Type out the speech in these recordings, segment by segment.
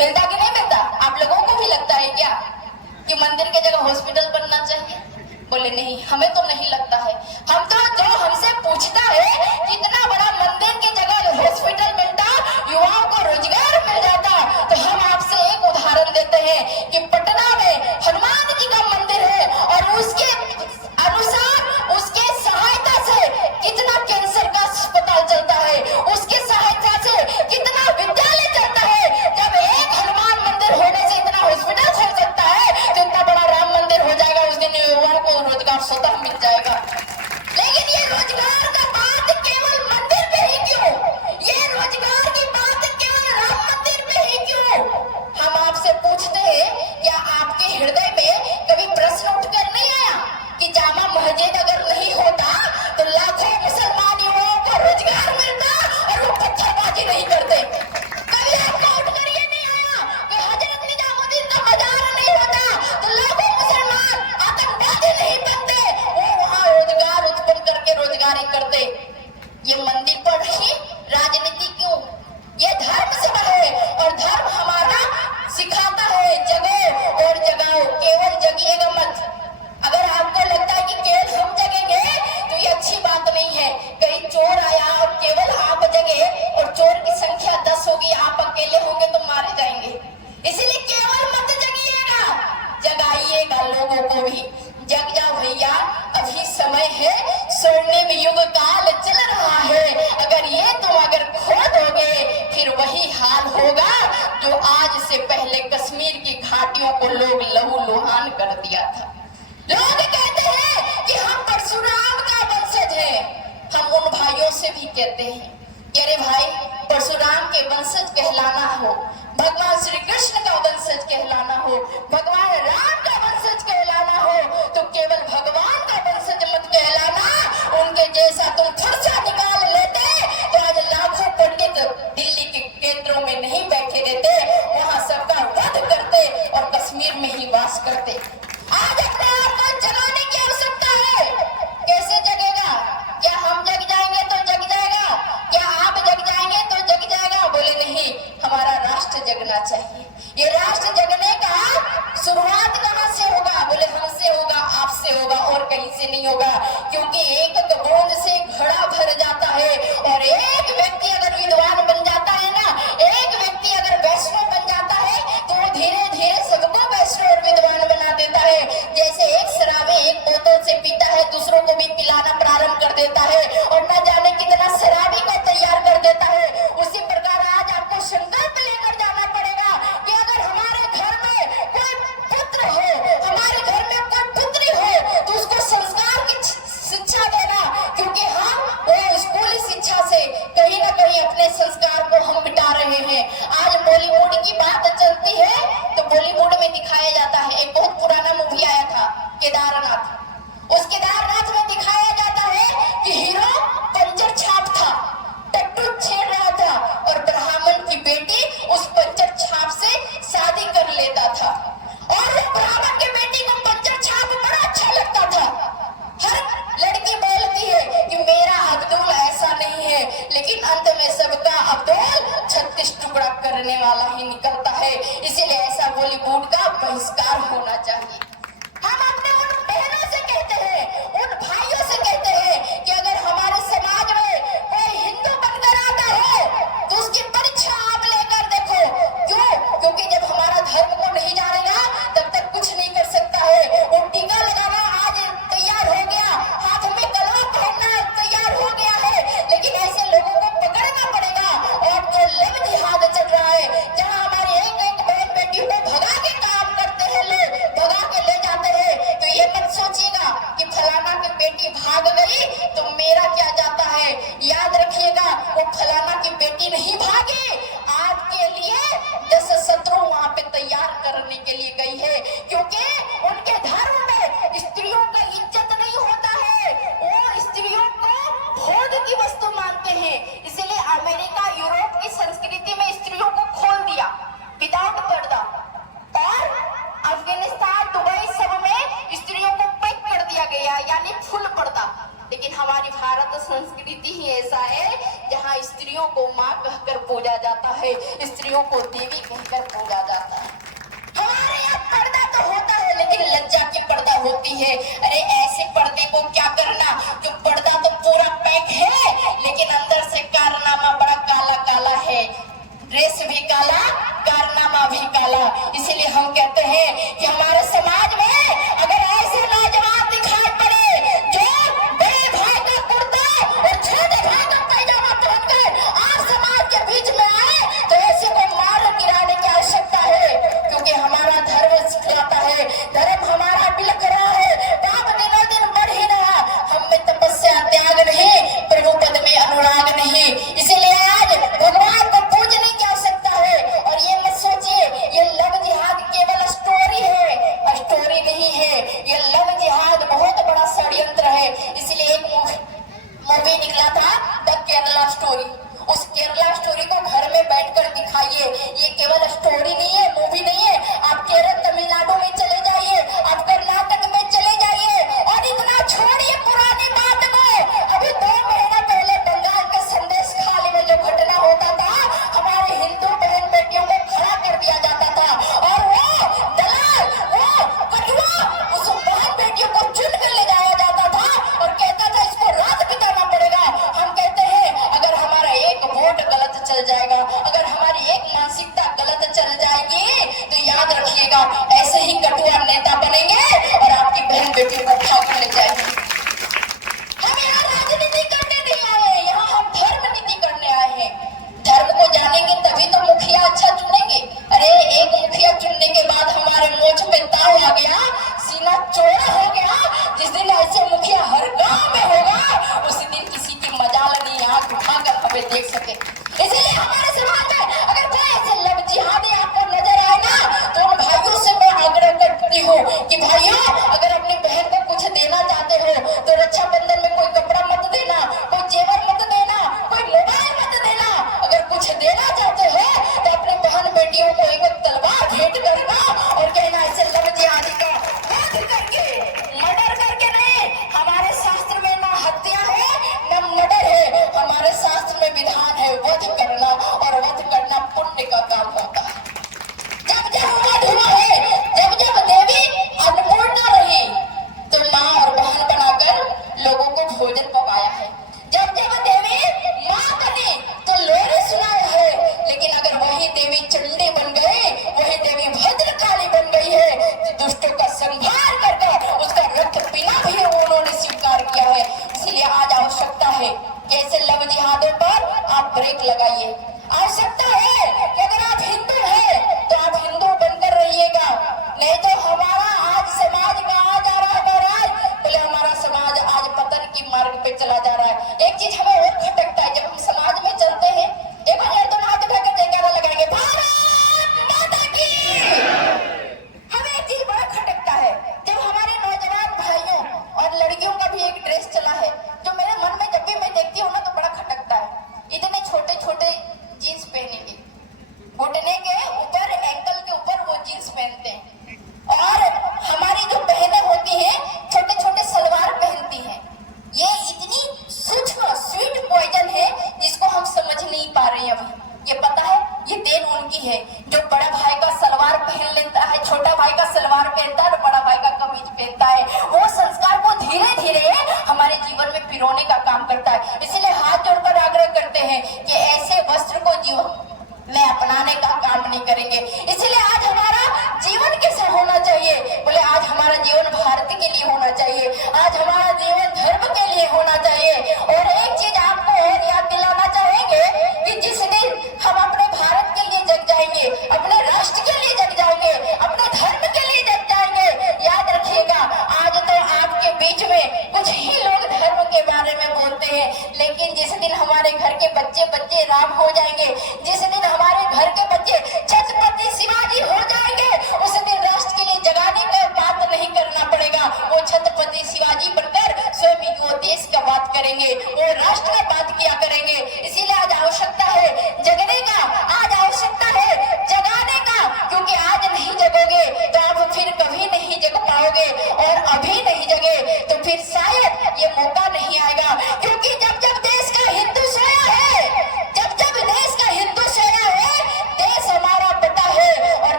मिलता कि नहीं मिलता? आप लोगों को भी लगता है क्या कि मंदिर की जगह हॉस्पिटल बनना चाहिए? बोले नहीं, हमें तो नहीं लगता है। हम तो जो हमसे पूछता है कि इतना बड़ा मंदिर की जगह हॉस्पिटल मिलता, युवाओं को रोजगार मिल जाता, तो हम आपसे एक उदाहरण देते हैं कि पटना में हनुमान जी का मंदिर है और उसके अनुसार उसके सहायता से कितना कैंसर का अस्पताल चलता है, उसके सहायता से कितना विद्यालय चलता है। जब एक हनुमान मंदिर होने से इतना हॉस्पिटल चल सकता है, तो इतना बड़ा राम मंदिर हो जाएगा, उस दिन युवाओं को रोजगार स्वतः मिल जाएगा। लेकिन ये रोजगार का बात केवल मंदिर पे ही क्यों? ये रोजगार की बात केवल राम मंदिर पे ही क्यों? हम आपसे पूछते हैं, क्या आपके हृदय में कभी प्रश्न उठकर नहीं आया कि जामा मस्जिद अगर नहीं होता तो लाखों मुसलमान युवाओं को रोजगार मिलता और वो पत्थरबाजी नहीं करते? कभी आपको उठकर ये नहीं आया कि हजरत निजामुद्दीन का मजार नहीं होता तो लाखों मुसलमान आतंकवादी नहीं बनते, वो वहां रोजगार उत्पन्न करके रोजगारी करते? ये मंदिर पर ही राजनीति क्यों? ये धर्म से है और धर्म हमारा सिखाता है जगो और जगाओ, केवल जगिएगा मत। अगर आपको लगता है कि केवल हम जगेंगे तो ये अच्छी बात नहीं है। कहीं चोर आया और केवल आप जगे और चोर की संख्या 10 होगी, आप अकेले होंगे तो मारे जाएंगे। इसीलिए केवल मत जगिएगा, जगाइएगा लोगों को भी। जग जाओ भैया, अभी समय है, स्वर्णिम युग काल चल रहा है। अगर ये तुम अगर खो दोगे फिर वही हाल होगा जो आज से पहले कश्मीर की घाटियों को लोग लहूलुहान कर दिया था। लोग कहते हैं कि हम परशुराम का वंशज हैं। हम उन भाइयों से भी कहते हैं कि अरे भाई, परशुराम के वंशज कहलाना हो, भगवान श्री कृष्ण का वंशज कहलाना हो, भगवान राम का वंशज कहलाना हो, तो केवल भगवान का वंशज मत कहलाना। उनके जैसा तुम फरसा निकाल लेते तो आज लाखों पंडित दिल्ली के केंद्रों में नहीं बैठे रहते, वहां सबका वध करते और कश्मीर में ही वास करते। आज अपने आप को जगाने की आवश्यकता है। कैसे जगेगा? क्या हम जग जाएंगे तो जग जाएगा? क्या आप जग जाएंगे तो जग जाएगा? बोले नहीं, हमारा राष्ट्र जगना चाहिए। ये राष्ट्र जगने का शुरुआत कहाँ से होगा? बोले हमसे होगा, आपसे होगा, और कहीं से नहीं होगा। क्योंकि एक बूंद से घड़ा भर जाता है और एक व्यक्ति अगर विद्वान बन जाता है ना, एक व्यक्ति अगर वैष्णव बन जाता है तो वो धीरे धीरे सबको वैष्णव और विद्वान बना देता है। जैसे एक शराबी एक बोतल से पीता है, दूसरों को भी पिलाना प्रारंभ कर देता है और न जाने कितना शराबी को तैयार कर देता है। उसी प्रकार आज आपको संकल्प लेकर जाना पड़ेगा कि अगर हमारे घर में कोई पुत्र हो, हमारे घर में कोई पुत्री हो, तो उसको संस्कार की शिक्षा देना। क्योंकि हम वो स्कूली शिक्षा से कहीं ना कहीं अपने संस्कार को हम मिटा रहे हैं। आज बॉलीवुड की बात चलती है तो बॉलीवुड में दिखाया जाता है, एक बहुत पुराना मूवी आया था केदारनाथ। उस केदारनाथ में दिखाया जाता है कि हीरो पंचर छाप था, टट्टू छेड़ रहा था और ब्राह्मण की बेटी उस पंचर छाप से शादी कर लेता था। और ब्राह्मण की बेटी को पंचर छाप बड़ा अच्छा लगता था। हर लड़की बोलती है कि मेरा अब्दुल ऐसा नहीं है, लेकिन अंत में सबका अब्दुल 36 टुकड़ा करने वाला ही निकलता है। इसीलिए ऐसा बॉलीवुड का बहिष्कार होना चाहिए। हम अपने उन बहनों से कहते हैं, उन भाइयों से कहते हैं कि अगर हमारे समाज में कोई हिंदू बनकर आता है तो उसकी परीक्षा आप लेकर देखो। क्यों? क्योंकि जब हमारा धर्म को नहीं जानेगा तब तक कुछ नहीं कर सकता है। वो टीका लगाना आज तैयार हो गया, हाथ में कलमा पहनना तैयार हो गया है, लेकिन ऐसे लोगों को पकड़ना पड़ेगा। और जो लव जिहाद चल रहा है, जहाँ हमारी एक एक बहन बेटी को भगा के काम करते हैं, लोग भगा के ले जाते हैं, तो ये मत सोचिएगा कि फलाना की बेटी भाग गई तो मेरा क्या जाता है। याद रखिएगा, वो फलाना की बेटी नहीं भागी, आपके लिए 10 शत्रु वहां पे तैयार करने के लिए गई है। क्योंकि उनके धर्म में स्त्रियों का इज्जत नहीं होता है, वो स्त्रियों को भोग की वस्तु मानते हैं। इसीलिए अमेरिका यूरोप की संस्कृति में स्त्रियों को खोल दिया विदाउट पर्दा, और अफगानिस्तान दुबई सब में स्त्रियों को पैक कर दिया गया, यानी फुल पर्दा। लेकिन हमारी भारत संस्कृति ही ऐसा है जहाँ स्त्रियों को माँ कहकर पूजा जाता है, स्त्रियों को देवी कहकर पूजा है। अरे ऐसे पर्दे को क्या करना, जो पर्दा तो पूरा पैक है लेकिन अंदर से कारनामा बड़ा काला काला है। ड्रेस भी काला, कारनामा भी काला। इसीलिए हम कहते हैं कि हमारे समाज में अगर ऐसे नौजवान दिखाई पड़े जो बड़े भाई का कुर्ता और छोटे भाई का पैजामा पहनकर आप समाज के बीच में आए तो ऐसे को मार गिराने की आवश्यकता है, क्योंकि हमारा धर्म सिखाता है, धर्म हमारा बिलक रहा है, पाप दिनों दिन बढ़ ही रहा। हम में तपस्या त्याग नहीं, प्रभु पद में अनुराग नहीं। इसीलिए आज भगवान को पूजने की आवश्यकता है। और ये मत सोचिए ये लव जिहाद केवल स्टोरी है,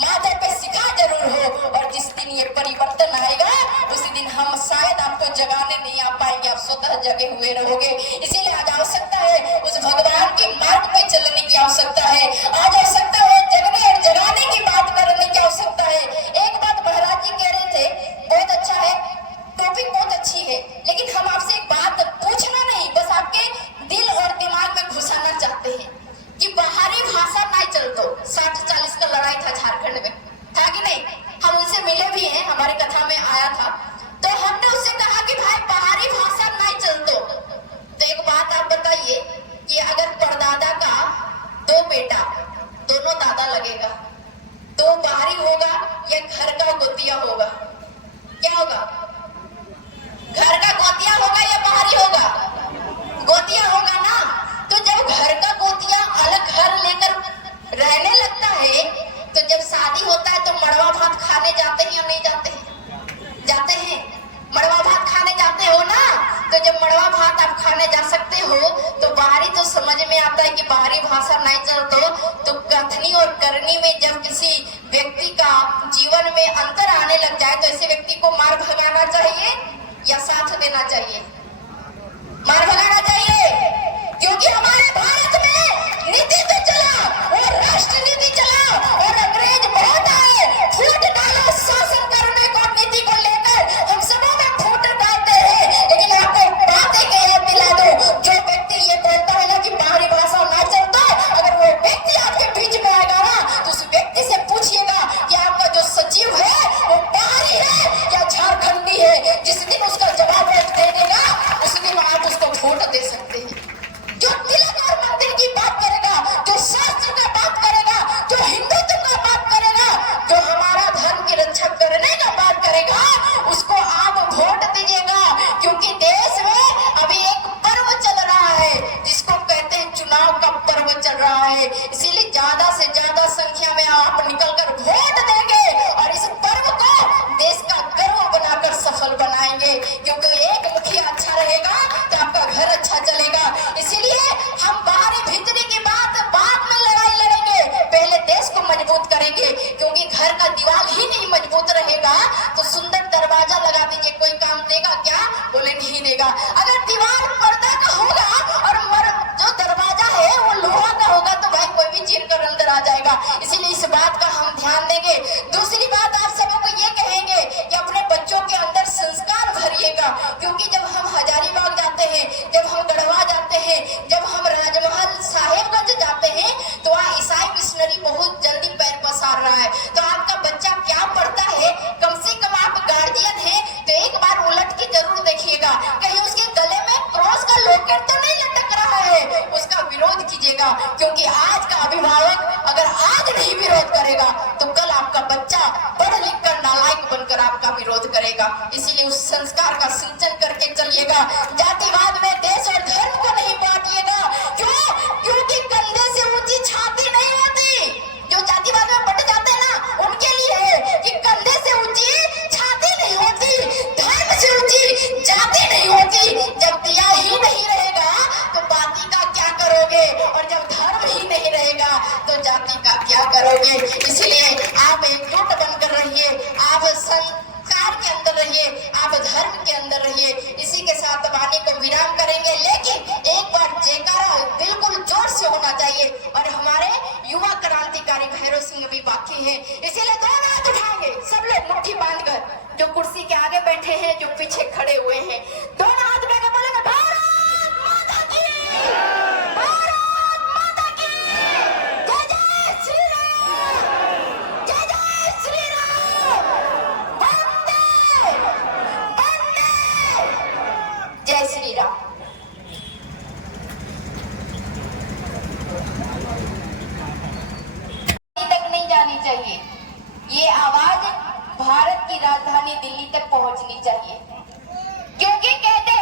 माथे पे सिखा जरूर हो, और जिस दिन ये परिवर्तन आएगा उसी दिन हम शायद आपको जगाने नहीं आ पाएंगे, आप स्वतः जगे हुए रहोगे। इसीलिए आज आवश्यकता है उस भगवान के मार्ग पे चलने की आवश्यकता है, आज आवश्यकता है जगने और जगाने की बात करने की आवश्यकता है। एक बात महाराज जी कह रहे थे, बहुत अच्छा है, टॉपिक बहुत अच्छी है, लेकिन हम आपसे एक बात पूछना नहीं, बस आपके दिल और दिमाग में घुसाना चाहते हैं कि बाहरी भाषा नहीं चलतो। 60-40 का लड़ाई था झारखंड में, था कि नहीं? हम उनसे मिले भी हैं, हमारी कथा में आया था, तो हमने उससे कहा कि भाई बाहरी भाषा नहीं चलतो। तो एक बात आप बताइए कि अगर परदादा का 2 बेटा, दोनों दादा लगेगा, तो बाहरी होगा या घर का गोतिया होगा? क्या होगा? घर का गोतिया होगा या बाहरी होगा? गोतिया होगा ना। तो जब घर का गोतिया अलग घर लेकर रहने लगता है, तो जब शादी होता है तो मड़वा भात खाने जाते हैं या नहीं जाते हैं? जाते हैं। मड़वा भात खाने जाते हो ना, तो जब मड़वा भात आप खाने जा सकते हो तो बाहरी तो समझ में आता है कि बाहरी भाषा नहीं चलतो, तो कथनी और करनी में जब किसी व्यक्ति का जीवन में अंतर आने लग जाए तो ऐसे व्यक्ति को मार भगाना चाहिए या साथ देना चाहिए? मार भगाना चाहिए, क्योंकि हमारे भारत में नीति तो चला और राष्ट्र नीति चला और अंग्रेज बहुत आए, फूट डाला शासन करने को, नीति को लेकर हम सबों में फूट डालते हैं। लेकिन आपको बात एक याद दिला दो, जो व्यक्ति ये बोलता है ना कि बाहरी भाषा ना चलता, अगर वो व्यक्ति आपके बीच में आएगा ना तो उस व्यक्ति से पूछिएगा कि आपका जो सचिव है वो बाहरी है या झारखंडी है। जिस दिन उसका जवाब दे देगा उस दिन आप उसको वोट दे सकते हैं। जो तिलक और मंदिर की बात करेगा, जो शास्त्र का बात करेगा, जो हिंदुत्व का बात करेगा, जो हमारा धर्म की रक्षा करने का बात करेगा, उसको आप वोट दीजिएगा। क्योंकि देश में अभी एक पर्व चल रहा है जिसको कहते हैं चुनाव का पर्व चल रहा है, इसीलिए ज्यादा से ज्यादा संख्या में आप निकलकर वोट देंगे और इस पर्व को देश का गर्व बनाकर सफल बनाएंगे। क्योंकि एक मुखिया अच्छा रहेगा तो आपका घर अच्छा चलेगा। इसीलिए हम बाहरी भीतरी की बात बाद में लड़ाई लड़ेंगे, पहले देश को मजबूत करेंगे। क्योंकि घर का दीवार ही नहीं मजबूत रहेगा तो सुंदर दरवाजा लगा दीजिए, कोई काम देगा क्या? बोले नहीं देगा। अगर दीवार पर्दा का होगा और जो दरवाजा है वो लोहा का होगा तो भाई कोई भी चीर कर अंदर आ जाएगा। इसीलिए इस बात का हम ध्यान देंगे। दूसरी बात आप सबों को ये कहेंगे कि अपने बच्चों के अंदर संस्कार भरिएगा, क्योंकि जब हम हजारीबाग जाते हैं, जब हम गढ़वा जाते हैं, जब हम राजमहल साहेबगंज जाते हैं तो वहाँ ईसाई मिशनरी बहुत जल्दी पैर पसार रहा है। तो आपका बच्चा क्या पढ़ता है, कम से कम आप गार्जियन हैं तो एक बार उलट के जरूर देखिएगा, कहीं उसके गले में क्रॉस का लॉकेट तो नहीं लटक रहा है, उसका विरोध कीजिएगा। क्योंकि आज का अभिभावक अगर आज नहीं विरोध करेगा तो कल आपका बच्चा पढ़ लिख कर नालायक बनकर आपका विरोध करेगा। इसीलिए उस संस्कार का सिंचन करके चलिएगा। जातिवाद में देश और धर्म को नहीं बांटिएगा। क्यों? क्योंकि कंधे से ऊंची छाती नहीं होती। जो जातिवाद में बट जाते हैं ना उनके लिए है कि कंधे से ऊंची छाती नहीं होती, धर्म से ऊंची जाति नहीं होती। जब दिया ही नहीं रहेगा तो बाती का क्या करोगे, और जब धर्म ही नहीं रहेगा तो जाति का क्या करोगे। इसलिए आप एकजुट बनकर रहिए, आप संस्कार के अंदर रहिए, आप धर्म के अंदर रहिए। इसी के साथ वाणी को विराम करेंगे, लेकिन एक बार जयकारा बिल्कुल जोर से होना चाहिए। और हमारे युवा क्रांतिकारी भैरव सिंह अभी बाकी हैं, इसीलिए दोनों हाथ उठाएंगे सब लोग मुट्ठी बांधकर, जो कुर्सी के आगे बैठे हैं, जो पीछे खड़े हुए हैं, दोनों हाथ उठाकर बोलेंगे भारत माता की, भारत माता की, जय जय श्री राम, जय जय श्री राम, वंदे वंदे, जय श्री राम। तक नहीं जानी चाहिए, ये आवाज भारत की राजधानी दिल्ली तक पहुंचनी चाहिए। क्योंकि कहते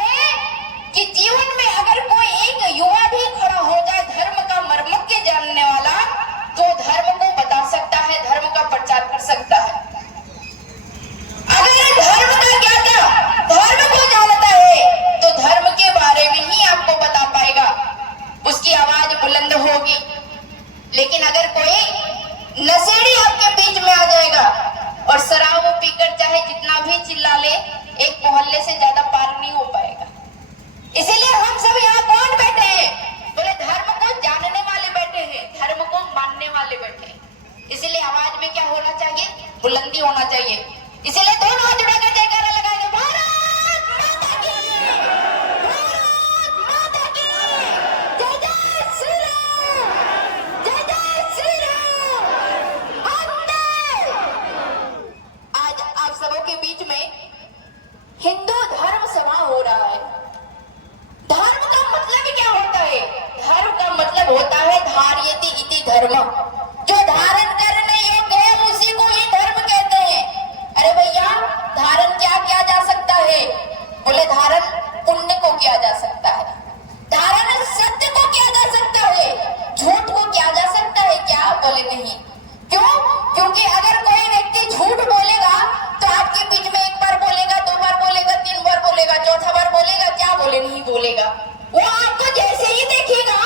वो आपको जैसे ही देखेगा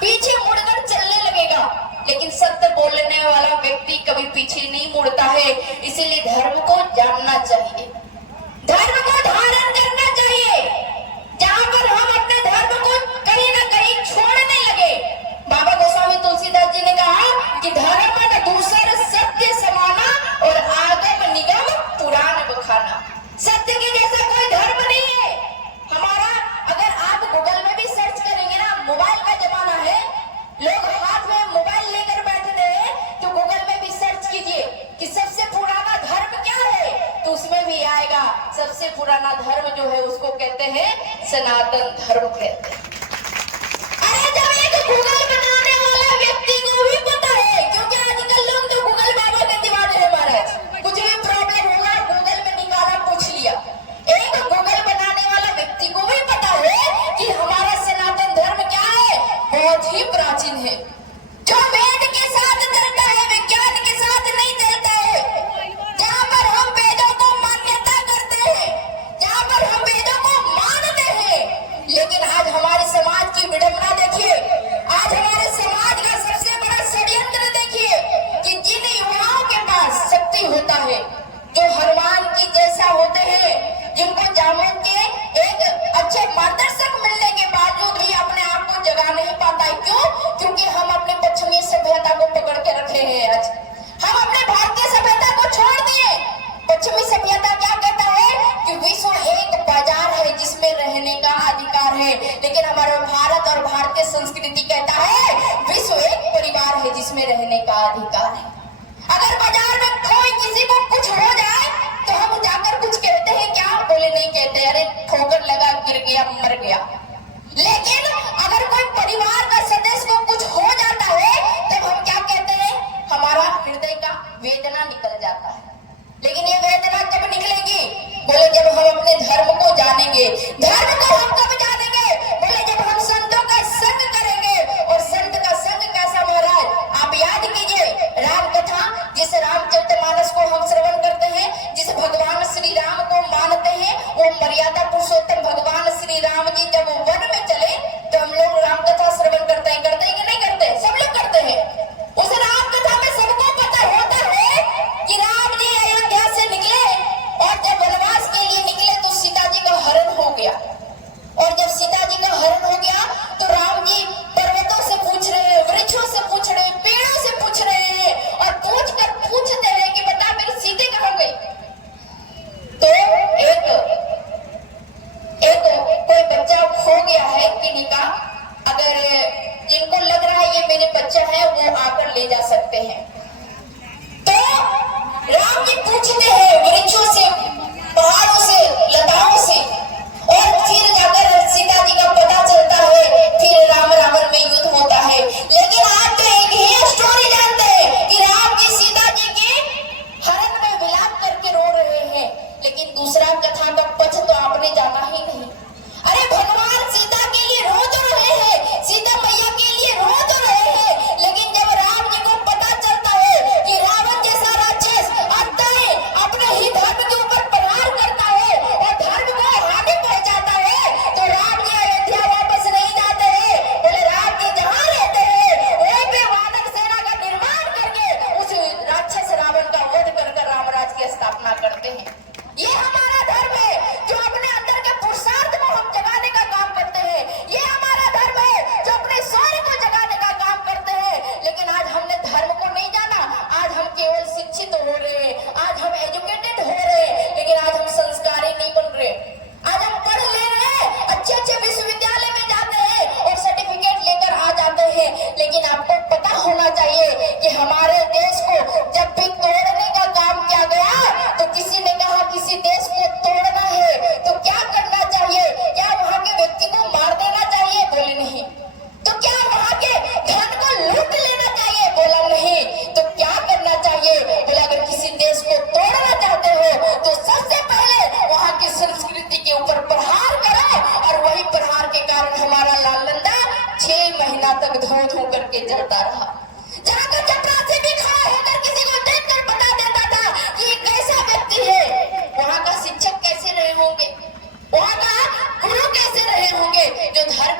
पीछे मुड़कर चलने लगेगा, लेकिन सत्य बोलने वाला व्यक्ति कभी पीछे नहीं मुड़ता है। इसीलिए धर्म को जानना चाहिए, धर्म को धारण करना चाहिए। जहां पर हम अपने धर्म को कहीं ना कहीं छोड़ने लगे, बाबा गोस्वामी तुलसीदास जी ने कहा कि धर्म न दूसर सत्य समाना और आगम निगम पुराण बखाना। सत्य के जैसा कोई धर्म नहीं है हमारा। अगर आप गूगल में भी सर्च करेंगे ना, मोबाइल का जमाना है, लोग हाथ में मोबाइल लेकर बैठे हैं, तो गूगल में भी सर्च कीजिए कि सबसे पुराना धर्म क्या है, तो उसमें भी आएगा सबसे पुराना धर्म जो है उसको कहते हैं सनातन धर्म कहते हैं। अरे जब एक गूगल बनाने वाला व्यक्ति को भी पता है, क्योंकि आजकल लोग तो गूगल बाबा के दीवाने हैं महाराज, कुछ भी प्रॉब्लम हुआ गूगल में निकाला पूछ लिया। एक गूगल बनाने वाला व्यक्ति को भी पता है कि हमारा सनातन धर्म क्या है, बहुत ही प्राचीन है, जो वेद के साथ चलता है, विज्ञान के साथ नहीं चलता है, जहाँ पर हम वेदों को मान्यता करते हैं, जहाँ पर हम वेदों को मानते हैं। लेकिन आज हमारे समाज की विडंबना देखिए, आज हमारे समाज का सबसे बड़ा षड्यंत्र देखिए कि जिन युवाओं के पास शक्ति होता है, जो हनुमान की जैसा होते हैं, जिनको जामुन के एक अच्छे मार्गदर्शक मिलने के बावजूद भी अपने आप को जगा नहीं पाता है। क्यों? क्योंकि हम अपने पश्चिमी सभ्यता को पकड़ के रखे हैं। आज हम अपने भारतीय सभ्यता को छोड़ दिए। पश्चिमी सभ्यता क्या कहता है कि विश्व एक बाजार है जिसमें रहने का अधिकार है, लेकिन हमारा भारत और भारतीय संस्कृति कहता है विश्व एक परिवार है जिसमें रहने का अधिकार है। अगर बाजार में कोई किसी को कुछ हो जाए तो हम जाकर कुछ कहते हैं क्या? बोले नहीं कहते, अरे ठोकर लगा, गिर गया, मर गया। लेकिन अगर कोई परिवार का सदस्य को कुछ हो जाता है तब हम क्या कहते हैं? हमारा हृदय का वेदना निकल जाता है। लेकिन ये वेदना कब निकलेगी? बोले जब हम अपने धर्म को जानेंगे। धर्म को हम कब जानेंगे? बोले जब हम संतों का संग करेंगे। और संत का संग कैसा महाराज? आप याद कीजिए राम कथा, जिस रामचरितमानस को हम श्रवण करते हैं, जिस भगवान श्री राम को मानते हैं, वो मर्यादा पुरुषोत्तम भगवान श्री राम जी जब वन में चले तो हम लोग राम कथा श्रवण करते हैं कि नहीं करते? सब लोग करते हैं। उस राम कथा में सबको पता होता है कि राम जी अयोध्या से निकले और जब वनवास के लिए निकले तो सीता जी का हरण हो गया। और जब सीता जी का हरण हो गया तो राम जी पर्वतों से पूछ रहे हैं, वृक्षों से पूछ रहे हैं, पेड़ों से पूछ रहे हैं, और पूछते हैं कि बता मेरी सीते कहाँ गई? तो एक कोई बच्चा खो गया है किन्हीं का, अगर जिनको लग रहा है ये मेरे बच्चा है वो आकर ले जा सकते हैं। तो राम जी पूछते हैं वृक्षों से, पहाड़ों से, लताओं से, और फिर जाकर सीता जी का पता चलता है। फिर राम रावण में युद्ध होता है। लेकिन आप तो एक ही स्टोरी जानते हैं कि राम जी सीता जी के हरण में विलाप करके रो रहे हैं, लेकिन दूसरा कथा का पक्ष तो आपने जाना ही नहीं। अरे भगवान सीता के लिए रो तो रहे हैं, सीता मैया के लिए रो तो रहे हैं, लेकिन जब राम जी को पता चलता है कि रावण जैसा राक्षस आता है, अपने ही धर्म के ऊपर प्रहार करता है और धर्म को हानि पहुंचाता है, तो राम जी अयोध्या वापस नहीं जाते हैं। बोले राम जी जहाँ रहते हैं वहीं पे वानर सेना का निर्माण करके उस राक्षस रावण का वध कर रामराज की स्थापना करते हैं। ये हमारा धर्म है जो अपने अंदर के पुरुषार्थ को हम जगाने का काम करते हैं। ये हमारा धर्म है जो अपने शौर्य को जगाने का काम करते हैं। लेकिन आज हमने धर्म को नहीं जाना। आज हम केवल शिक्षित हो रहे हैं, आज हम एजुकेटेड हो रहे हैं, लेकिन आज हम संस्कारी नहीं बन रहे। आज हम पढ़ ले रहे हैं, अच्छे विश्वविद्यालय में जाते हैं और सर्टिफिकेट लेकर आ जाते हैं, लेकिन आपको पता होना चाहिए कि हमारे देश को जब भी तोड़ने का काम किया गया तो किसी ने कहा किसी देश को तोड़ना है तो क्या करना चाहिए? क्या वहां के व्यक्ति को मार देना चाहिए? बोले नहीं। तो क्या वहां के धन को लूट लेना चाहिए? बोला नहीं। तो क्या करना चाहिए? बोला अगर किसी देश को तोड़ना चाहते हो तो सबसे पहले वहां की संस्कृति के ऊपर प्रहार करो। और वही प्रहार के कारण हमारा नालंदा 6 महीना तक धो करके जलता रहा। जहाँ का चपरासी भी खड़ा होकर किसी को देखकर बता देता था कि ये कैसा व्यक्ति है। वहाँ का शिक्षक कैसे रहे होंगे, वहाँ का गुरु कैसे रहे होंगे जो धर्म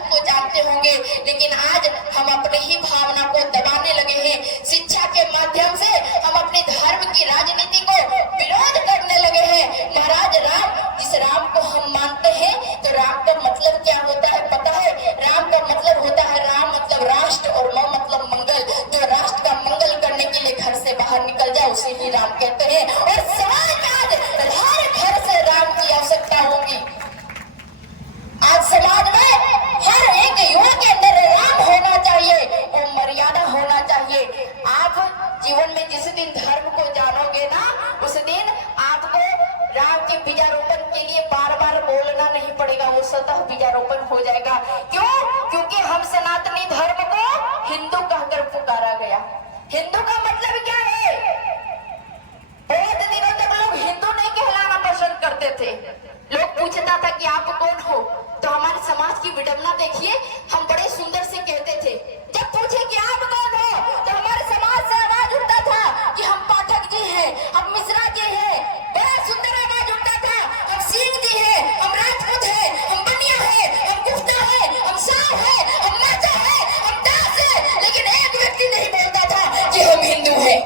देखिए हम बड़े सुंदर से कहते थे, जब पूछे कि आप कौन हो तो हमारे समाज से आवाज उठता था कि हम पाठक जी हैं, हम मिश्रा जी हैं। बड़ा सुंदर आवाज उठता था, हम सिंह जी हैं, हम राजपूत हैं, हम बनिया हैं, हम गुप्ता हैं, हम साव हैं, हम माचा हैं, हम दास हैं। लेकिन एक व्यक्ति नहीं बोलता था कि हम हिंदू हैं।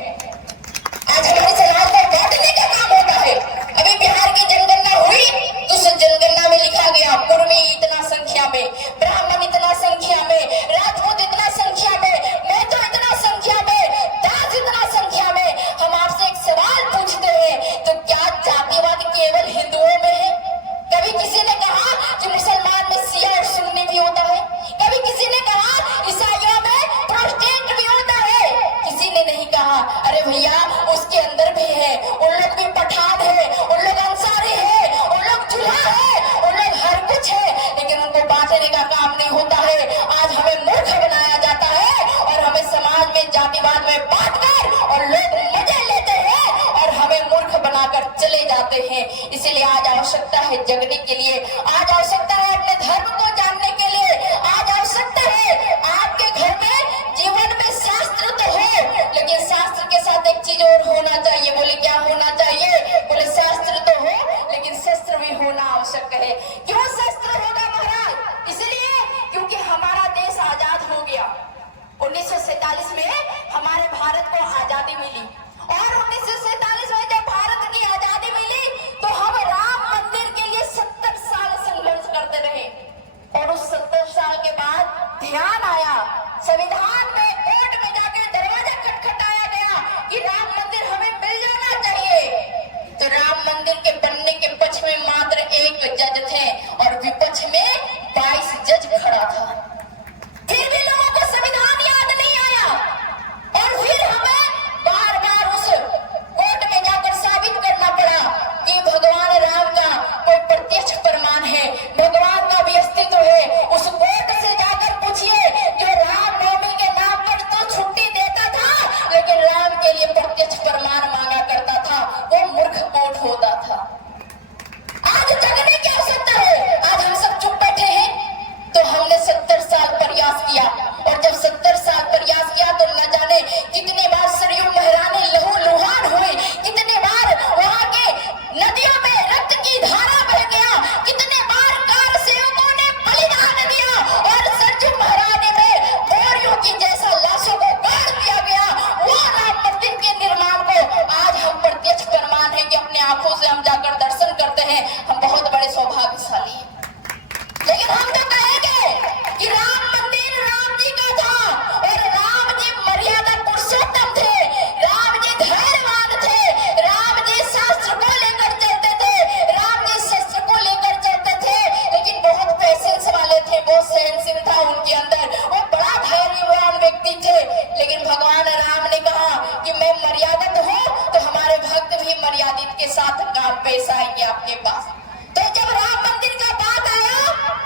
आज हमारे समाज को बांटने का काम होता है। अभी बिहार की जनगणना हुई तो उस जनगणना में लिखा गया कुर्मी इतना संख्या में, ब्राह्मण इतना संख्या में, राजपूत इतना संख्या में, महतो इतना संख्या में, दास इतना संख्या में। हम आपसे एक सवाल पूछते हैं, तो क्या जातिवाद केवल हिंदुओं में है? कभी किसी ने कहा कि मुसलमान में शिया और सुन्नी भी होता है? कभी किसी ने कहा ईसाइयों में प्रोटेस्टेंट भी होता है? किसी ने नहीं कहा। अरे भैया उसके अंदर भी है, उन लोग भी पठान है, उन लोग अंसारी है, उन लोग चूल्हा है, उन लोग हर कुछ है, लेकिन उनको बांटने का काम नहीं होता है। आज हमें मूर्ख बनाया जाता है और हमें समाज में जातिवाद में बांटकर और लोग मजे लेते हैं और हमें मूर्ख बनाकर चले जाते हैं। इसीलिए आज आवश्यकता है जगने के लिए, आज आवश्यकता है अपने धर्म को जानने के लिए, आज आवश्यकता है आपके घर में जीवन में शास्त्र तो हो, लेकिन शास्त्र के साथ एक चीज और होना चाहिए। बोले क्या होना चाहिए? बोले शास्त्र तो हो लेकिन शस्त्र भी होना आवश्यक है। क्यों शस्त्र होगा महाराज? इसलिए क्योंकि हमारा देश आजाद हो गया। 1947 में हमारे भारत को आजादी मिली और 1947 में जब भारत की आजादी मिली तो हम राम मंदिर के लिए 70 साल संघर्ष करते रहे और उस 70 साल के बाद ध्यान आया, संविधान में कोर्ट में जाकर दरवाजा खटखटाया गया कि राम मंदिर हमें मिल जाना चाहिए। तो राम मंदिर के बनने के पक्ष में मात्र एक जज थे और विपक्ष में 22 जज खड़ा था। फिर भी लोगों को संविधान याद नहीं आया और फिर हमें बार बार उस कोर्ट में जाकर साबित करना पड़ा कि भगवान राम का कोई प्रत्यक्ष प्रमाण है, भगवान का भी अस्तित्व है। उस कोर्ट से जाकर पूछिए, जो रामनवमी के नाम पर तो छुट्टी देता था लेकिन राम के लिए प्रत्यक्ष प्रमाण मांगा करता था, वो मूर्ख कोर्ट होता था। आज जगने की आवश्यकता है। आज हम सब चुप बैठे हैं तो हमने 70 साल प्रयास किया और जब 70 साल प्रयास किया तो न जाने कितने बार सरयू महारानी लहू लुहान हुई, कितने बार वहां के नदियों में रक्त की धारा बह गया, कितने बार कार सेवकों ने बलिदान दिया और सरयू महारानी में बोरियों की जैसा लाशों को गाड़ दिया गया। वो राम मंदिर के निर्माण को आज हम प्रत्यक्ष प्रमाण है कि अपने आंखों से हम जाकर दर्शन करते हैं। हम बहुत बड़े सौभाग्यशाली हैं। लेकिन हम तो कहेंगे कि राम मंदिर राम जी का था और राम जी मर्यादा पुरुषोत्तम थे, राम जी धैर्यवान थे, राम जी शास्त्र को लेकर चलते थे, राम जी शस्त्र को लेकर चलते थे, लेकिन बहुत पेशेंस वाले थे, बहुत सहनशील था उनके अंदर, वो बड़ा धैर्यवान व्यक्ति थे। लेकिन भगवान राम ने कहा कि मैं मर्यादित हूँ तो हमारे भक्त भी मर्यादित के साथ काम पेश आएंगे आपके पास। तो जब राम मंदिर का बात आया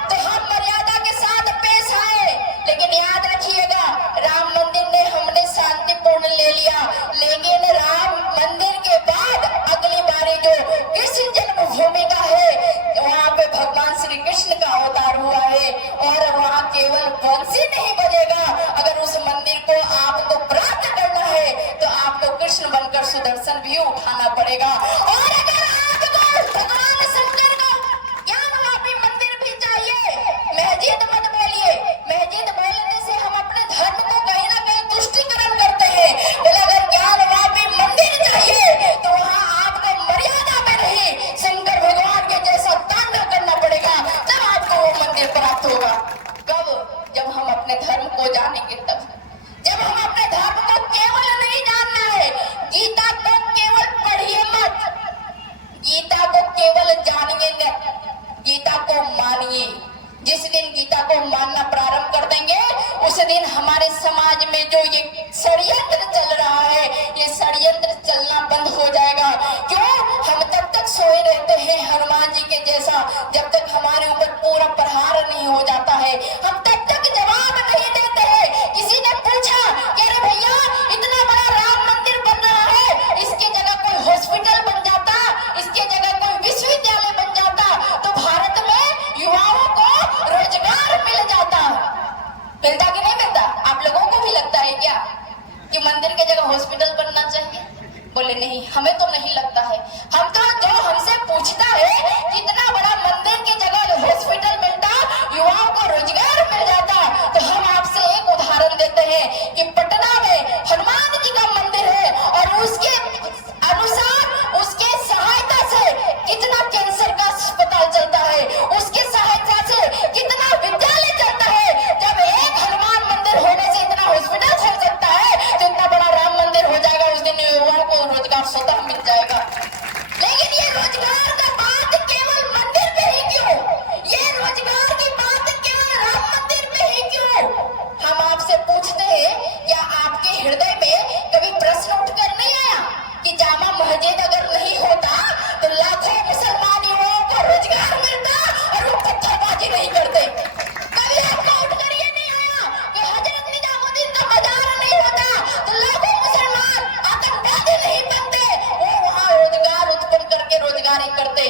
तो हम मर्यादा के साथ पेश आए, लेकिन याद रखिएगा राम मंदिर ने हमने शांतिपूर्ण ले लिया, लेकिन राम मंदिर के बाद अगली बारी जो कृष्ण जन्मभूमि का है वहाँ पे भगवान श्री कृष्ण का अवतार हुआ है और वहाँ केवल बंसी नहीं बजेगा। अगर उस मंदिर को आपको प्राप्त करना है तो आपको कृष्ण बनकर सुदर्शन भी उठाना पड़ेगा। और अगर आपको भगवान शंकर का ज्ञानवापी मंदिर भी चाहिए, महजिद मत बोलिए, महजिद बोलने से हम अपने धर्म को कहीं ना कहीं तुष्टिकरण करते हैं। बोले अगर ज्ञानवापी मंदिर चाहिए तो वहाँ आपको मर्यादा में नहीं शंकर भगवान के जैसा तांडव करना पड़ेगा, तब आपको वो मंदिर प्राप्त होगा। कब? जब हम अपने धर्म को जानेंगे तब। जब हम अपने धर्म को केवल नहीं जानना है, गीता को केवल पढ़िए मत, गीता को केवल जानिए न, गीता को मानिए। जिस दिन गीता को मानना प्रारंभ कर देंगे उस दिन हमारे समाज में जो ये षड्यंत्र चल रहा है ये षड्यंत्र चलना बंद हो जाएगा। क्यों? हम तब तक सोए रहते हैं हनुमान जी के जैसा, जब तक हमारे ऊपर पूरा प्रहार नहीं हो जाता है, हम तब तक जवाब नहीं देते हैं। किसी ने पूछा कि अरे भैया इतना बड़ा राम मंदिर बन रहा है, इसकी जगह कोई हॉस्पिटल बन जाता, इसकी जगह कोई विश्वविद्यालय बन जाता तो भारत में युवाओं को रोजगार मिल जाता। जगह हॉस्पिटल बनना चाहिए? बोले नहीं, हमें तो नहीं लगता है। हम तो जो हमसे पूछता है कि इतना बड़ा मंदिर की जगह हॉस्पिटल मिलता, युवाओं को रोजगार मिल जाता, तो हम आपसे एक उदाहरण देते हैं कि पटना में हनुमान जी का मंदिर है और उसके अनुसार उसके सहायता से कितना कैंसर का अस्पताल चलता है, उसके सहायता से कितना विद्यालय चलता है। जब एक हनुमान मंदिर होने से इतना हॉस्पिटल चल सकता है, तो इतना बड़ा राम मंदिर हो जाएगा, उस दिन युवाओं को रोजगार स्वतः मिल जाएगा। लेकिन ये रोजगार का बात केवल मंदिर पे ही क्यों? ये रोजगार की बात केवल राम मंदिर पे ही क्यों? हम आपसे पूछते हैं, क्या आपके हृदय में कभी प्रश्न उठकर नहीं आया कि जामा मस्जिद अगर नहीं होता तो लाखों मुसलमान युवाओं को रोजगार मिलता और वो पत्थरबाजी नहीं करते? कभी आपको उठकर ये नहीं आया कि हजरत निजामुद्दीन का बाजार नहीं होता तो लाखों मुसलमान आतंकवादी नहीं बनते, वो वहां रोजगार उत्पन्न करके रोजगारी करते?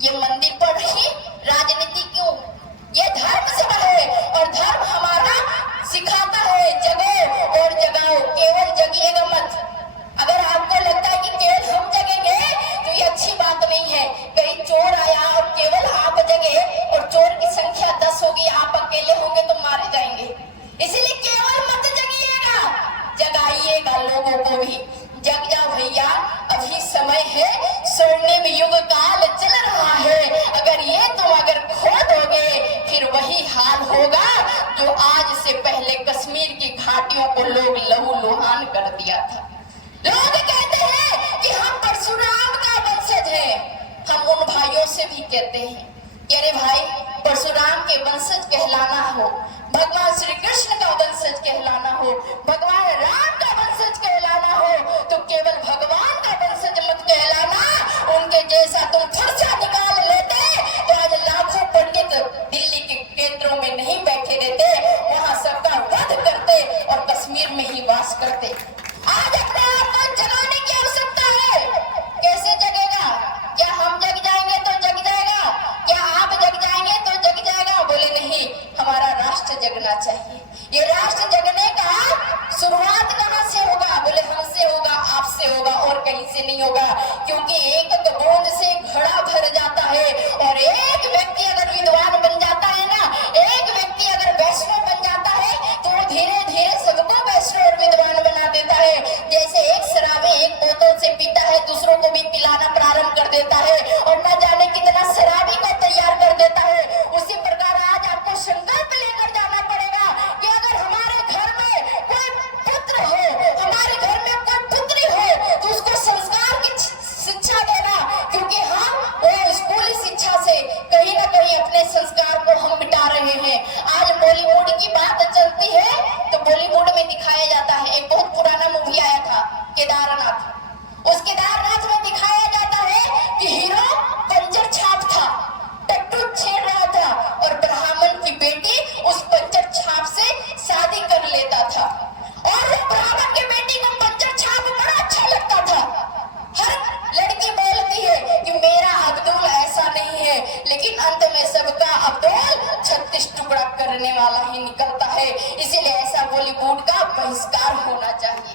ये मंदिर पर ही राजनीति क्यों? ये धर्म से है और धर्म हमारा सिखाता है जगो और जगाओ, केवल जगिएगा मत। अगर आपको लगता है कि केवल हम जगेंगे तो ये अच्छी बात नहीं है। कहीं चोर आया और केवल आप जगे और चोर की संख्या 10 होगी, आप अकेले होंगे तो मारे जाएंगे। इसीलिए केवल मत जगिएगा, जगाइएगा लोगों को भी। जग जाओ भैया, अभी समय है, स्वर्णिम युग काल चल रहा है। अगर ये तुम अगर खो दोगे फिर वही हाल होगा जो आज से पहले कश्मीर की घाटियों को लोग लहूलुहान कर दिया था। लोग कहते हैं कि हम परशुराम का वंशज हैं। हम उन भाइयों से भी कहते हैं कि अरे भाई, परशुराम के वंशज कहलाना हो, भगवान श्री कृष्ण का वंशज कहलाना हो, भगवान राम का वंशज कहलाना हो, तो केवल भगवान का वंशज मत कहलाना। उनके जैसा तुम खर्चा निकाल लेते तो आज लाखों पंडित दिल्ली के केंद्रों में नहीं बैठे रहते, वहां सबका वध करते और कश्मीर में ही वास करते। आज अपने आप को जगाने की आवश्यकता है। कैसे जगेगा? क्या हम जग जाएंगे तो जग जाएगा? क्या आप जग जाएंगे तो जग जाएगा? बोले नहीं, हमारा राष्ट्र जगना चाहिए। ये राष्ट्र जगने का शुरुआत कहाँ से होगा? बोले हमसे होगा, आपसे होगा, और कहीं से नहीं होगा। क्योंकि एक बूंद से घड़ा भर जाता है और एक व्यक्ति अगर विद्वान बन जाता है ना, एक व्यक्ति अगर वैष्णव बन जाता है तो वो धीरे धीरे सबको वैष्णव और विद्वान बना देता है। जैसे एक शराबी एक बोतल से पीता है, दूसरों को भी पिलाना प्रारंभ कर देता है और न जाने कितना शराबी को तैयार कर देता है। उसी प्रकार आज आपको संकल्प लेकर जाना पड़ेगा कि अगर हमारे घर में कोई पुत्र हो, हमारे घर में कोई पुत्री हो, तो उसको संस्कार की शिक्षा देना। क्योंकि हम वो स्कूली शिक्षा से कहीं ना कहीं अपने संस्कार को हम मिटा रहे हैं। आज बॉलीवुड की बात चलती है तो बॉलीवुड में दिखाया जाता है, एक बहुत पुराना मूवी आया था केदारनाथ। उस केदारनाथ में दिखाया जाता है कि हीरो पंचर छाप था, टट्टू छेड़ रहा था और ब्राह्मण की बेटी उस पंचर छाप से शादी कर लेता था। और वो ब्राह्मण की बेटी को पंचर छाप बड़ा अच्छा लगता था। हर लड़की बोलती है कि मेरा अब्दुल ऐसा नहीं है, लेकिन अंत में सबका अब्दुल 36 टुकड़ा करने वाला ही निकलता है। इसीलिए ऐसा बॉलीवुड का बहिष्कार होना चाहिए।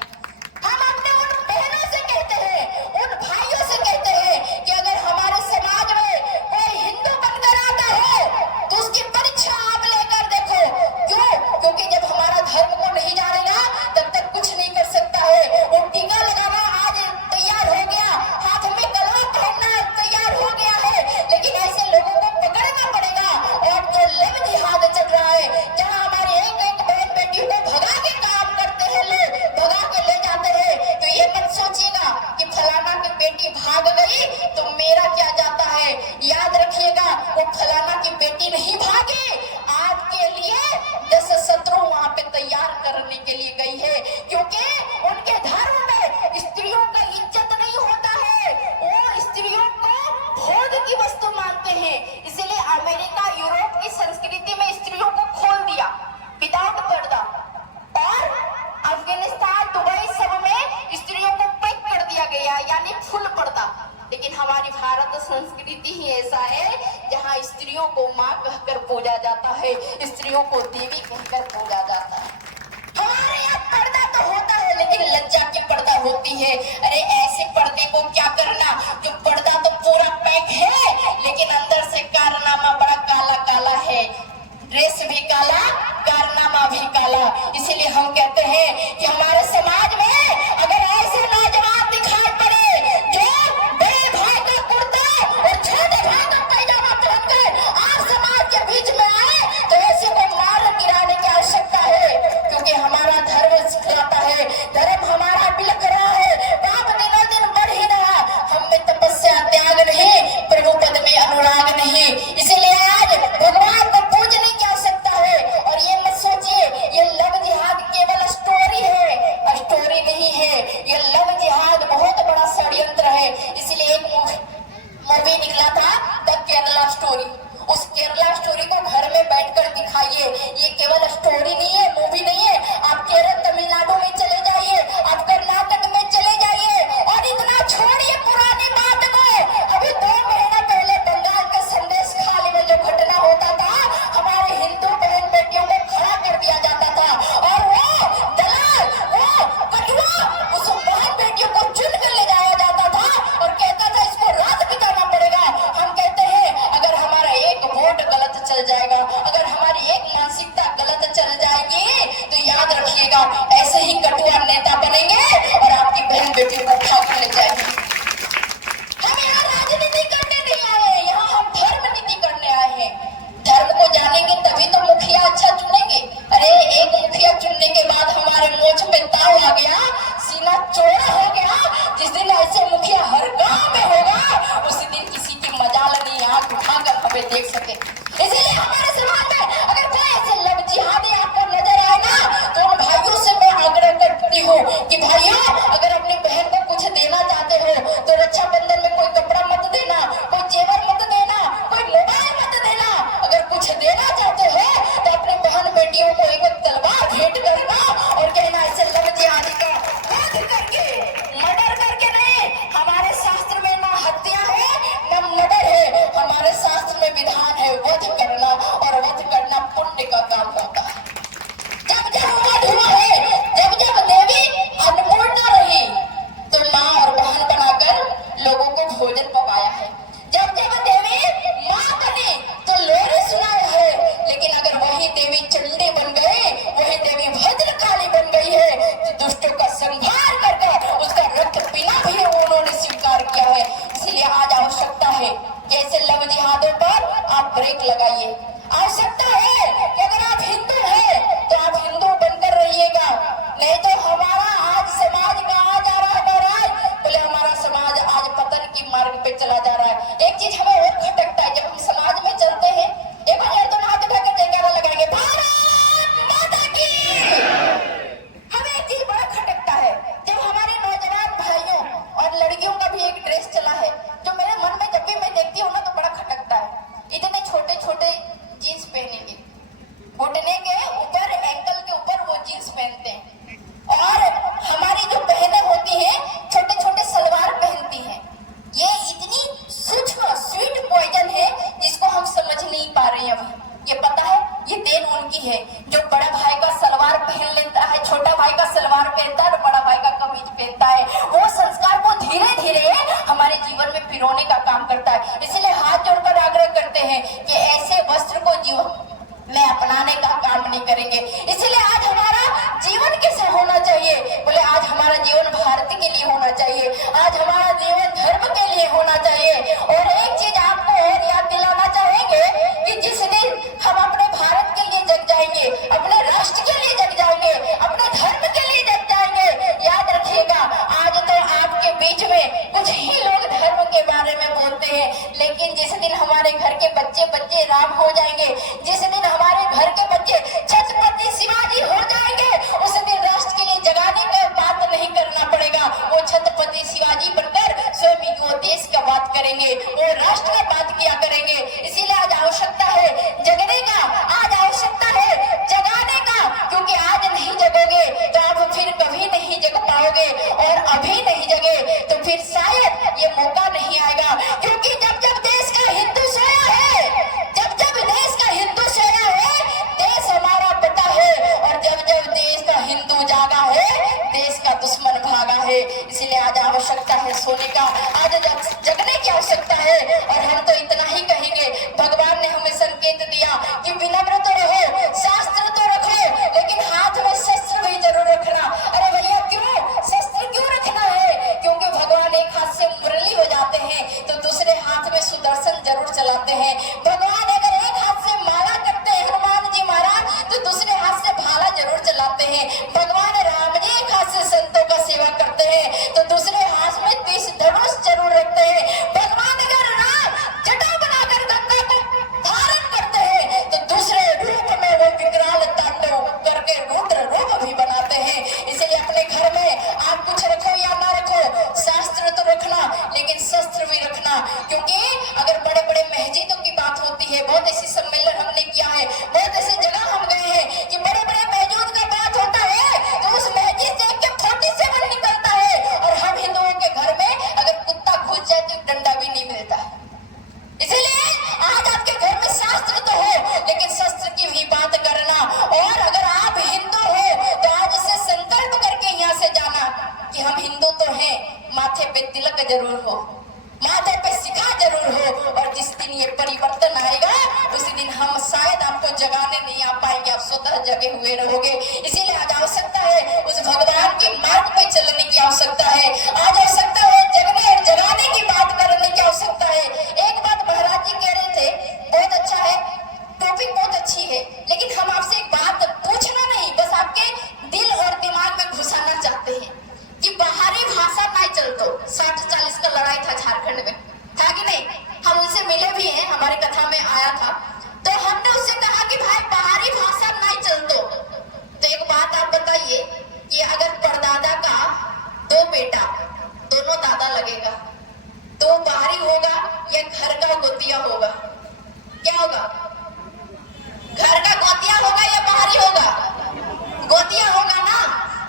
हम अपने उन बहनों से कहते हैं, उन भाइयों से कहते हैं कि अगर हमारे समाज में कोई हिंदू बनकर आता है तो उसकी परीक्षा आप लेकर देखो। क्यों? क्योंकि जब हमारा धर्म को नहीं जानेगा तब तक कुछ नहीं कर सकता है। वो टीका लगाना आज तैयार हो गया, हाथ में कलवा पहनना तैयार हो गया है, लेकिन ऐसे लोगों को पकड़ना पड़ेगा। और जो लव जिहाद चल रहा है, जहाँ हमारी एक एक बहन बेटी को भगा के काम करते हैं, लोग भगा के ले जाते हैं, तो ये मत सोचिएगा कि फलाना की बेटी भाग गई तो मेरा क्या जाता है। याद रखिएगा, वो फलाना की बेटी नहीं भागी, आपके लिए 10 शत्रु वहां पे तैयार करने के लिए गई है। क्योंकि उनके धर्म में स्त्रियों का इज्जत नहीं होता है, वो स्त्रियों को भोग की वस्तु मानते हैं। इसलिए अमेरिका यूरोप की संस्कृति में स्त्रियों को खोल दिया विदाउट पर्दा, और अफगानिस्तान दुबई सब में स्त्रियों को पैक कर दिया गया, यानी फुल पर्दा। लेकिन हमारी भारत संस्कृति ही ऐसा है जहाँ स्त्रियों को माँ कहकर पूजा जाता है, स्त्रियों को देवी कहकर पूजा जाता है। हमारे यहाँ पर्दा तो होता है, लेकिन लज्जा की होती है। अरे ऐसे पर्दे को क्या करना, जो पर्दा तो पूरा पैक है लेकिन अंदर से कारनामा बड़ा काला काला है। ड्रेस भी काला, कारनामा भी काला। इसीलिए हम कहते हैं कि हमारे समाज में अगर ऐसे नौजवान दिखाई पड़े जो बड़े भाई का कुर्ता और छोटे भाई का पैजामा पहनकर आप समाज के बीच में आए तो ऐसे को मार गिराने की आवश्यकता है, क्योंकि हमारा धर्म सिखाता है, धर्म हमारा बिलख रहा है, पाप दिनों दिन बढ़ ही रहा। हम में तपस्या त्याग नहीं, प्रभु पद में अनुराग नहीं। इसीलिए आज भगवान को पूजने की आवश्यकता है। और ये मत सोचिए ये लव जिहाद केवल स्टोरी है, स्टोरी नहीं है, ये लव जिहाद बहुत बड़ा षड्यंत्र है। इसलिए एक मूवी निकला था द केरला स्टोरी, उस केरला स्टोरी को घर में बैठकर दिखाइए। ये केवल स्टोरी नहीं है, मूवी नहीं है। आप केरल तमिलनाडु में चले जाइए, आप कर्नाटक में चले जाइए, और इतना छोड़िए पुरानी बात को। अभी 2 महीना पहले बंगाल के संदेश खाली में जो घटना होता था, हमारे हिंदू बहन बेटियों को खड़ा कर दिया जाता था, और वो दलाल, वो कटुआ उस बहन बेटियों को चुन कर ले जाया जाता था और कहता था इसको रात बिताना पड़ेगा। हम कहते हैं अगर हमारा एक वोट गलत चल जाएगा, अगर हमारी एक मानसिकता गलत चल जाएगी तो याद रखिएगा ऐसे ही कटुआ नेता बनेंगे और आपकी बहन बेटियों को उठा के ले जाएंगे। हम यहाँ राजनीति करने नहीं आए हैं, यहाँ हम धर्म नीति करने आए हैं। धर्म को जानेंगे तभी तो मुखिया अच्छा चुनेंगे। अरे एक मुखिया चुनने के बाद हमारे मोछ में ताव आ गया, सीना चौड़ा हो गया। जिस दिन ऐसे मुखिया हर गांव में होगा उसी दिन किसी की मजाल नहीं आंख उठाकर हमें देख सके। इसलिए हमारे समाज में अगर कोई ऐसे लव जिहादी आपको नजर आए ना तो उन भाइयों से मैं आग्रह करती हूँ कि भाइयों अगर अपनी बहन को कुछ देना चाहते हो तो रक्षाबंधन में कोई कपड़ा मत देना, कोई जेवर मत देना, कोई मोबाइल मत देना। अगर कुछ देना चाहते हो तो अपनी बहन बेटियों को एक तलवार भेंट करना और कहना ऐसे लव जिहादी का वध करके, मर्डर करके नहीं। हमारे शास्त्र में ना हत्या है ना मर्डर है, हमारे शास्त्र में विधान है वध करना, और वध करना पुण्य का काम होता है। जब जब वध हुआ है, जब जब देवी अन्नपूर्णा रही तो माँ और बहन बनाकर लोगों को भोजन पकाया है। जब जब देवी माँ बनी तो लोरी सुनाया है। लेकिन अगर वही देवी चंडी बन गई, वही देवी भद्रकाली बन गई है तो दुष्टों का संहार करके उसका रक्त पीना भी उन्होंने स्वीकार किया है। इसलिए आज आवश्यकता है कि ऐसे लव जिहादों पर आप ब्रेक लगाइए। आवश्यकता है कि अगर आप हिंदू हैं तो आप हिंदू बनकर रहिएगा, नहीं तो हमारा आज समाज कहाँ जा रहा है महाराज, बोले हमारा समाज आज पतन की मार्ग पे चला जा रहा है। एक चीज हमें और खटकता है, जब हम समाज में चलते हैं एक बार तो हाथ उठाकर जयकारा लगाएंगे भारत माता की। हमें एक चीज बड़ा खटकता है, जब हमारे नौजवान भाइयों और लड़कियों का भी एक ड्रेस चला है जो मेरे मन में जब भी मैं देखती हूँ ना तो बड़ा खटकता है। इतने छोटे छोटे जीन्स पहनेंगे, घुटने के ऊपर एंकल के ऊपर वो जीन्स पहनते हैं, और हमारी जो बहनें होती हैं छोटे छोटे सलवार पहनती हैं। ये इतनी सूक्ष्म स्वीट पॉइजन है जिसको हम समझ नहीं पा रहे हैं अभी। ये पता है ये देन उनकी है जो बड़ा भाई का सलवार पहन लेता है, छोटा भाई का सलवार पहनता है तो बड़ा भाई का कमीज पहनता है। वो संस्कार को धीरे धीरे हमारे जीवन में पिरोने का काम करता है। इसलिए हाथ जोड़कर आग्रह करते हैं कि ऐसे वस्त्र को जीवन में अपनाने का काम नहीं करेंगे। इसलिए आज हमारा जीवन कैसे होना चाहिए, बोले आज हमारा जीवन भारत के लिए होना चाहिए, आज हमारा जीवन धर्म के लिए होना चाहिए। और एक चीज आपको और याद दिलाना चाहेंगे कि जिस दिन हम अपने भारत के लिए जग जाएंगे, अपने राष्ट्र के लिए जग जाएंगे, अपने धर्म के लिए जग जाएंगे, याद रखिएगा आज तो आपके बीच में कुछ ही लोग धर्म के बारे में बोलते हैं, लेकिन जिस दिन हमारे घर के बच्चे बच्चे राम हो जाएंगे, जिस दिन हमारे घर के बच्चे है, इसीलिए आज आवश्यकता है सोने का, आज जगने की आवश्यकता है। और हम तो इतना ही कहेंगे, भगवान ने हमें संकेत दिया कि विनम्र तो रहो, शास्त्र तो रखो, लेकिन हाथ में शस्त्र भी जरूर रखना। अरे भैया क्यों शस्त्र क्यों रखना है? क्योंकि भगवान एक हाथ से मुरली हो जाते हैं तो दूसरे हाथ में सुदर्शन जरूर चलाते हैं। भगवान अगर एक हाथ से माला करते हैं हनुमान जी महाराज, तो दूसरे हाथ से भाला जरूर चलाते हैं। भगवान राम जी एक हाथ से संतों का सेवा करते हैं तो दूसरे हाथ में 30 धनुष जरूर रखते हैं। भगवान अगर राम जटा बनाकर गंगा को धारण करते हैं तो दूसरे रूप में वो विकराल तांडव करके रुद्र रूप भी बनाते हैं। इसलिए अपने घर में आप कुछ रखो या ना रखो, शास्त्र तो रखना लेकिन शस्त्र भी रखना। क्योंकि अगर बड़े बड़े मस्जिदों की बात होती है, बहुत ऐसी सम्मेलन हमने किया है, बहुत ऐसी जगह हम गए हैं कि बड़े बड़े मस्जिद का बात होता है तो उस मस्जिद से एक 47 निकलता है, और हम हिंदुओं के घर में अगर कुत्ता घुस जाए तो डंडा भी नहीं मिलता। इसीलिए आज आपके घर में शास्त्र तो हो लेकिन शस्त्र की भी बात करना। और अगर आप हिंदू हो तो आज से संकल्प करके यहाँ से जाना कि हम हिंदू तो हैं, माथे पे तिलक जरूर हो, माथे पे सिक्का जरूर हो। और जिस दिन ये परिवर्तन आएगा उसी दिन हम शायद आपको जगाने नहीं आ पाएंगे, आप स्वतः जगे हुए रहोगे। इसीलिए आज आवश्यकता है उस भगवान के मार्ग पे चलने की आवश्यकता है। आज आवश्यकता है जगने और जगाने की बात करने की आवश्यकता है। एक बात महाराज जी कह रहे थे, बहुत अच्छा है, टॉपिक बहुत अच्छी है, लेकिन हम आपसे एक बात पूछना नहीं, बस आपके दिल और दिमाग में घुसाना चाहते हैं कि बाहरी भाषा नहीं चलतो। 60-40 का लड़ाई था झारखंड में, था कि नहीं? हम उनसे मिले भी हैं, हमारे कथा में आया था, तो हमने उससे कहा कि भाई बाहरी भाषा नहीं चलतो। तो एक बात आप बताइए कि अगर परदादा का 2 बेटा दोनों दादा लगेगा तो बाहरी होगा या घर का गोतिया होगा? क्या होगा? घर का गोतिया होगा या बाहरी होगा? गोतिया होगा ना।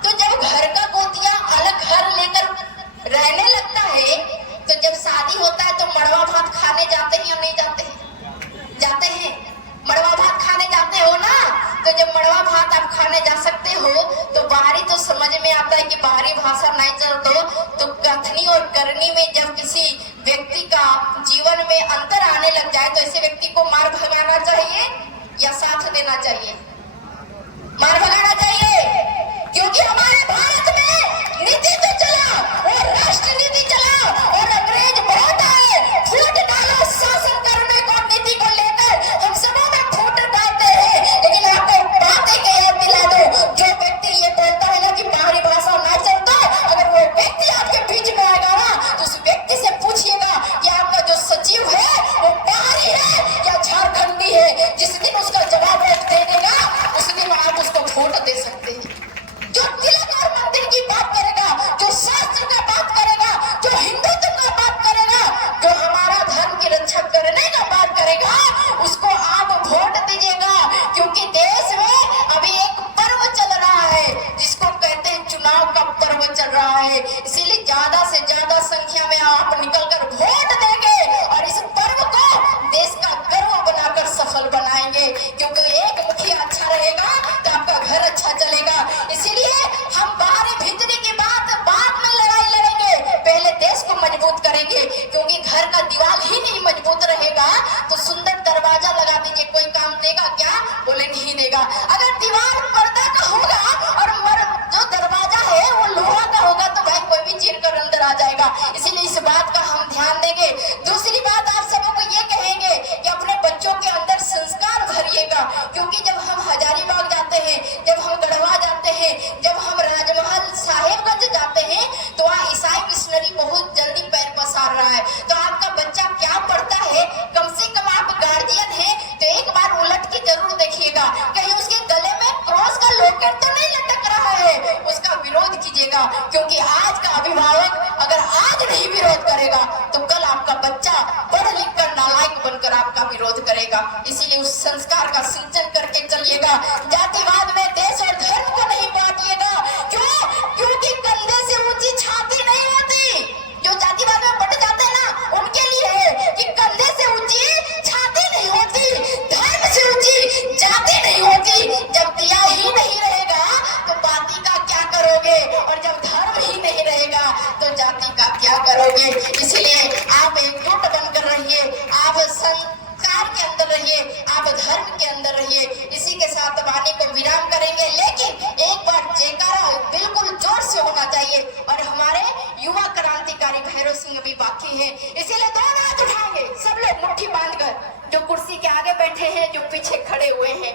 तो जब घर का गोतिया अलग घर लेकर रहने लगता है तो जब शादी होता है तो मड़वा भात खाने जाते हैं या नहीं जाते हैं? जाते हैं। मड़वा भात खाने जाते हो ना, तो जब मड़वा भात आप खाने जा सकते हो तो बाहरी तो समझ में आता है कि बाहरी भाषा नहीं चलतो, तो कथनी और करनी में जब किसी व्यक्ति का जीवन में अंतर आने लग जाए तो ऐसे व्यक्ति को मार भगाना चाहिए या साथ देना चाहिए? मार भगाना चाहिए, क्योंकि हमारे भारत में नीति तो चला और राष्ट्र नीति चला और अंग्रेज बहुत आए, फूट डालो शासन करने को, नीति को लेकर हम सबों में फूट डालते हैं। लेकिन आपको बात एक याद दिला दो, जो व्यक्ति ये बोलता है ना कि बाहरी भाषा ना चलता, अगर वो व्यक्ति आपके बीच में आएगा ना तो उस व्यक्ति से पूछिएगा कि आपका जो सचिव है वो बाहरी है या झारखंडी है। जिस दिन उसका जवाब दे देगा उस दिन आप उसको वोट दे सकते हैं। जो तिलक और मंदिर की बात करेगा, जो शास्त्र का बात करेगा, जो हिंदुत्व का बात करेगा, जो हमारा धर्म की रक्षा करने का बात करेगा, उसको आप वोट दीजिएगा। क्योंकि देश में अभी एक पर्व चल रहा है जिसको कहते हैं चुनाव का पर्व चल रहा है। इसीलिए ज्यादा से ज्यादा संख्या में आप निकलकर वोट देंगे और इस पर्व को देश का गर्व बनाकर सफल बनाएंगे। क्योंकि एक मुखिया अच्छा रहेगा तो आपका घर अच्छा चलेगा। इसीलिए हम बाहरी भीतरी की बात बाद में लड़ाई लड़ेंगे, पहले देश को मजबूत करेंगे। क्योंकि घर का दीवार ही नहीं मजबूत रहेगा तो सुंदर दरवाजा लगा दीजिए, कोई काम देगा क्या? बोले नहीं देगा। अगर दीवार पर्दा का होगा और जो दरवाजा है वो लोहा का होगा तो भाई कोई भी चीर कर अंदर आ जाएगा। इसीलिए इस बात का हम ध्यान देंगे। दूसरी बात आप सबों को ये कहेंगे कि अपने बच्चों के अंदर संस्कार भरिएगा। क्योंकि जब हम हजारीबाग जाते हैं, जब हम गढ़वा जाते हैं, जब हम राजमहल साहेबगंज जाते हैं तो वहाँ ईसाई मिशनरी बहुत जल्दी पैर पसार रहा है। तो आपका बच्चा क्या पढ़ता है, कम से कम आप गार्जियन हैं तो एक बार उलट के जरूर देखिएगा, कहीं उसके गले में क्रॉस का लॉकेट तो नहीं लटक रहा है, उसका विरोध कीजिएगा। क्योंकि आज का अभिभावक अगर आज नहीं विरोध करेगा तो कल आपका बच्चा पढ़ लिख कर नालायक बनकर आपका विरोध करेगा। इसीलिए उस संस्कार का सिंचन करके चलिएगा। जातिवाद में देश और धर्म को नहीं बांटिएगा। क्यों? क्योंकि कंधे से ऊंची छाती नहीं होती। जो जातिवाद में बट जाते हैं ना उनके लिए है कि कंधे से ऊंची छाती नहीं होती, धर्म से ऊंची जाति नहीं होती। जब दिया ही नहीं रहेगा तो बाती का क्या करोगे, और जब धर्म ही नहीं रहेगा बैठे हैं, जो पीछे खड़े हुए हैं,